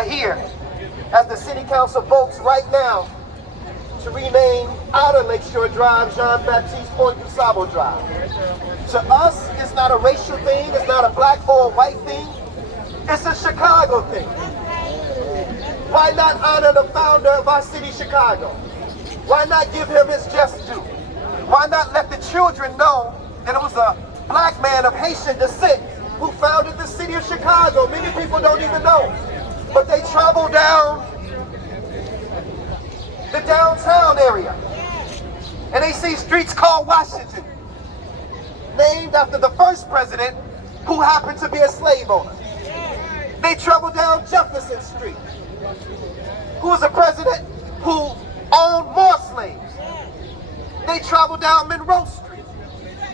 are here as the city council votes right now to rename Outer Lakeshore Drive Jean-Baptiste Point Dusable Drive. To us, it's not a racial thing, it's not a black or a white thing, it's a Chicago thing. Why not honor the founder of our city, Chicago? Why not give him his just due? Why not let the children know that it was a black man of Haitian descent who founded the city of Chicago? Many people don't even know. But they travel down the downtown area and they see streets called Washington, named after the first president who happened to be a slave owner. They travel down Jefferson Street, who was a president who owned more slaves. They travel down Monroe Street.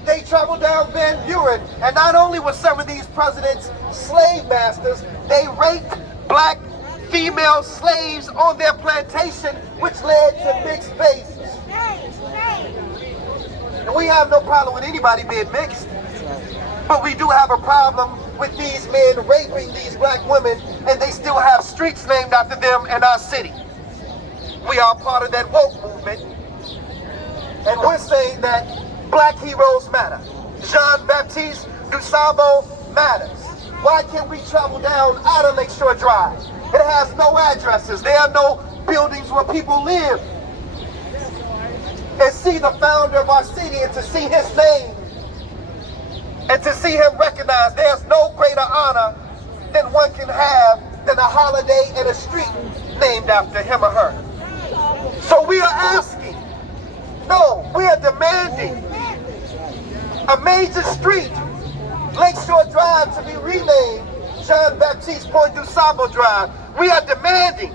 They travel down Van Buren. And not only were some of these presidents slave masters, they raped black female slaves on their plantation, which led to mixed babies. And we have no problem with anybody being mixed, but we do have a problem with these men raping these black women, and they still have streets named after them in our city. We are part of that woke movement, and we're saying that black heroes matter. Jean-Baptiste Dusable matters. Why can't we travel down Outer Lakeshore Drive? It has no addresses. There are no buildings where people live. And see the founder of our city, and to see his name, and to see him recognized. There's no greater honor than one can have than a holiday and a street named after him or her. So we are asking, no, we are demanding a major street, Lakeshore Drive, to be renamed Jean-Baptiste Point Dusable Drive. We are demanding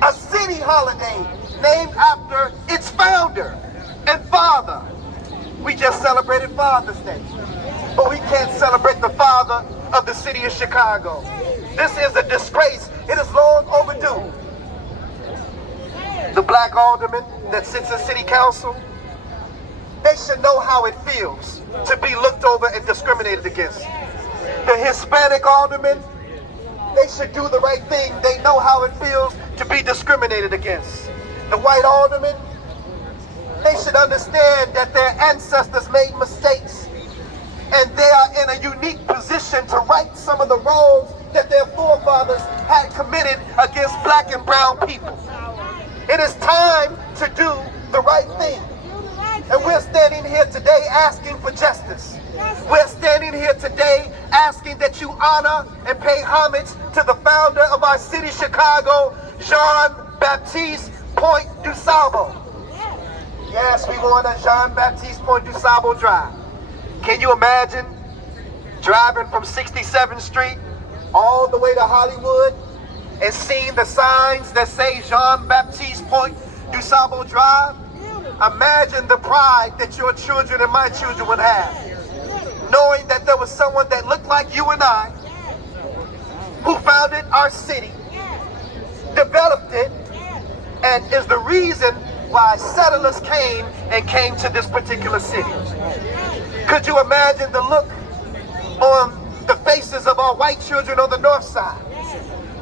a city holiday named after its founder and father. We just celebrated Father's Day, but we can't celebrate the father of the city of Chicago. This is a disgrace. It is long overdue. The black alderman that sits in city council, they should know how it feels to be looked over and discriminated against. The Hispanic aldermen, they should do the right thing. They know how it feels to be discriminated against. The white aldermen, they should understand that their ancestors made mistakes and they are in a unique position to right some of the wrongs that their forefathers had committed against black and brown people. It is time to do the right thing. And we're standing here today asking for justice. We're standing here today asking that you honor and pay homage to the founder of our city, Chicago, Jean-Baptiste Point Dusable. Yes, we want a Jean-Baptiste Point Dusable Drive. Can you imagine driving from 67th Street all the way to Hollywood and seeing the signs that say Jean-Baptiste Point Dusable Drive? Imagine the pride that your children and my children would have, knowing that there was someone that looked like you and I, who founded our city, developed it, and is the reason why settlers came to this particular city. Could you imagine the look on the faces of our white children on the north side,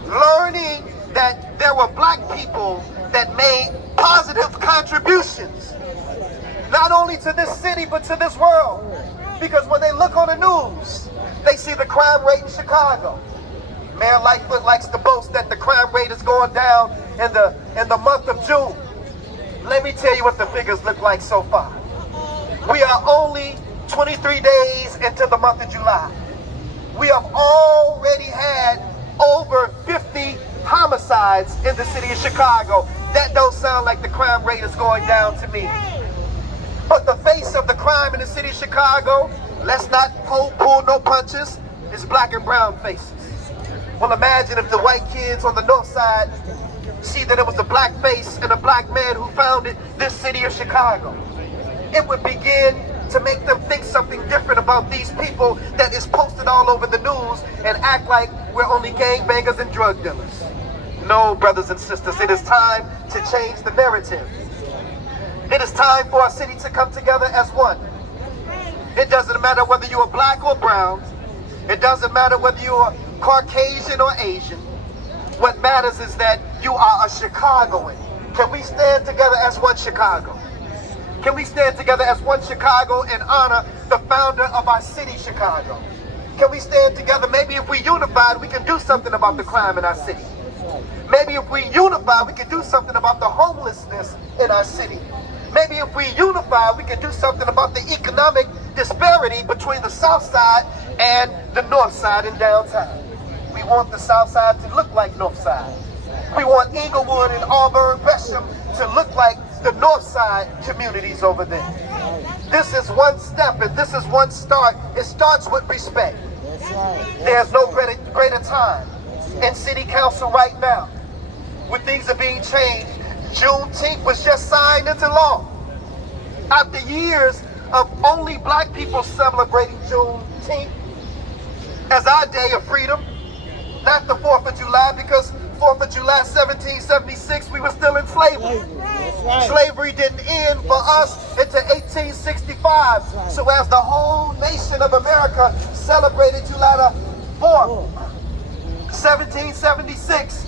learning that there were black people that made positive contributions, not only to this city, but to this world? Because when they look on the news, they see the crime rate in Chicago. Mayor Lightfoot likes to boast that the crime rate is going down in the month of June. Let me tell you what the figures look like so far. We are only 23 days into the month of July. We have already had over 50 homicides in the city of Chicago. That don't sound like the crime rate is going down to me. But the face of the crime in the city of Chicago, let's not pull no punches, is black and brown faces. Well, imagine if the white kids on the north side see that it was a black face and a black man who founded this city of Chicago. It would begin to make them think something different about these people that is posted all over the news and act like we're only gangbangers and drug dealers. No, brothers and sisters, it is time to change the narrative. It is time for our city to come together as one. It doesn't matter whether you are black or brown. It doesn't matter whether you are Caucasian or Asian. What matters is that you are a Chicagoan. Can we stand together as one Chicago? Can we stand together as one Chicago and honor the founder of our city, Chicago? Can we stand together? Maybe if we unified, we can do something about the crime in our city. Maybe if we unify, we can do something about the homelessness in our city. Maybe if we unify, we can do something about the economic disparity between the South Side and the North Side in downtown. We want the South Side to look like North Side. We want Inglewood and Auburn, Gresham to look like the North Side communities over there. This is one step and this is one start. It starts with respect. There's no greater time in City Council right now when things are being changed. Juneteenth was just signed into law. After years of only black people celebrating Juneteenth as our day of freedom, not the 4th of July, because 4th of July 1776, we were still in slavery. Slavery didn't end for us until 1865. So as the whole nation of America celebrated July the 4th, 1776,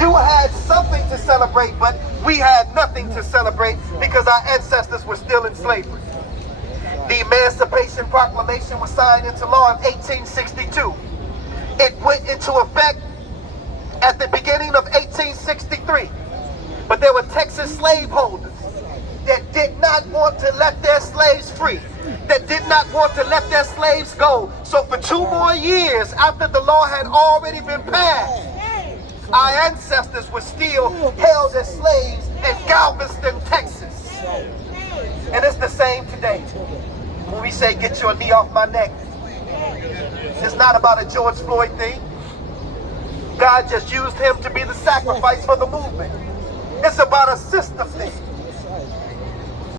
you had something to celebrate, but we had nothing to celebrate because our ancestors were still in slavery. The Emancipation Proclamation was signed into law in 1862. It went into effect at the beginning of 1863. But there were Texas slaveholders that did not want to let their slaves free, that did not want to let their slaves go. So for 2 more years after the law had already been passed, our ancestors were still held as slaves in Galveston, Texas. And it's the same today. When we say, get your knee off my neck, it's not about a George Floyd thing. God just used him to be the sacrifice for the movement. It's about a system thing.